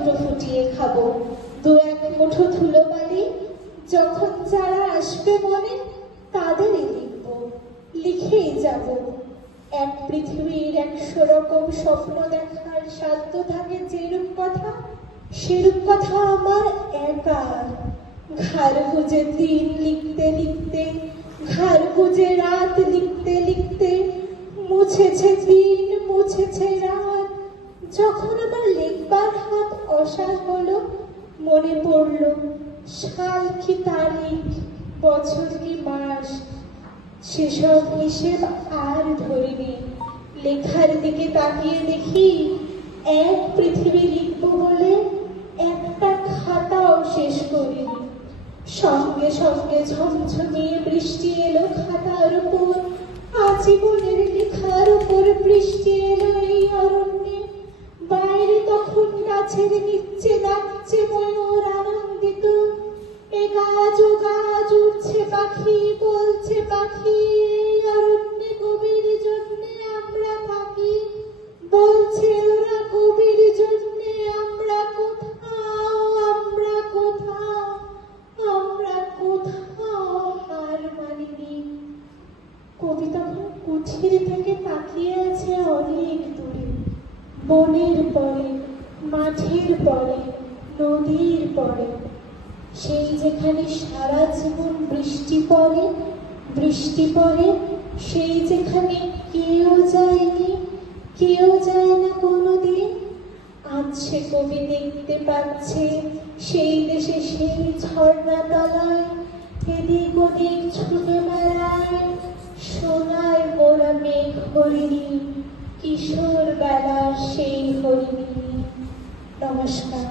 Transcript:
দুটো ফুটিয়ে খাবো, দু এক মুঠো ধুলোবালি, যখন যারা আসবে মনে তাদেরই লিখব, লিখেই যাব। এক পৃথিবীর 100 রকম স্বপ্ন দেখার সাধ্য থাকে যেরূপ কথা, সেরূপ কথা আমার একার। ঘাড় গুজে দিন লিখতে লিখতে, ঘাড় গুজে রাত লিখতে লিখতে, মুছেছে দিন মুছেছে রাত। যখন আমার লিখবার হাত অসাড় হলো, মনে পড়ল সাল কি তারিখ, বছর কি মাস, সেসব হিসেব আর ধরিনি। লেখার দিকে তাকিয়ে দেখি এক পৃথিবী লিখব বলে একটা খাতাও শেষ করিনি। সঙ্গে সঙ্গে ঝমঝমিয়ে বৃষ্টি এলো খাতার উপর, আজীবনের লেখার উপর বৃষ্টি এলো এই অরণ্যে। বাইরে তখন গাছের নিচে ডাকছে ময়ূর আনন্দিত, এ গাছ ও গাছ উঠছে পাখি, বলছে পাখি এই অরণ্যে কবির জন্যে আমরা থাকি। বলছে ওরা কবির জন্যে আমরা কোথাও, আমরা কোথাও, আমরা কোথাও হার মানিনি। কবি তখন কুঠির থেকে তাকিয়ে আছে অনেক দূরে, বনের পরে, মাঠের পরে, নদীর পরে, সেই যেখানে সারা জীবন বৃষ্টি পড়ে, বৃষ্টি পড়ে, সেই যেখানে কেউ যায়নি, কেউ যায় না কোনোদিন। আজ সে কবি দেখতে পাচ্ছে সেই দেশে সেই ঝর্ণা তলায় এদিক ওদিক ছুটে বেড়ায় সোনার মোড়া মেঘ হরিণী, কিশোর বেলার সেই হরিণী। নমস্কার।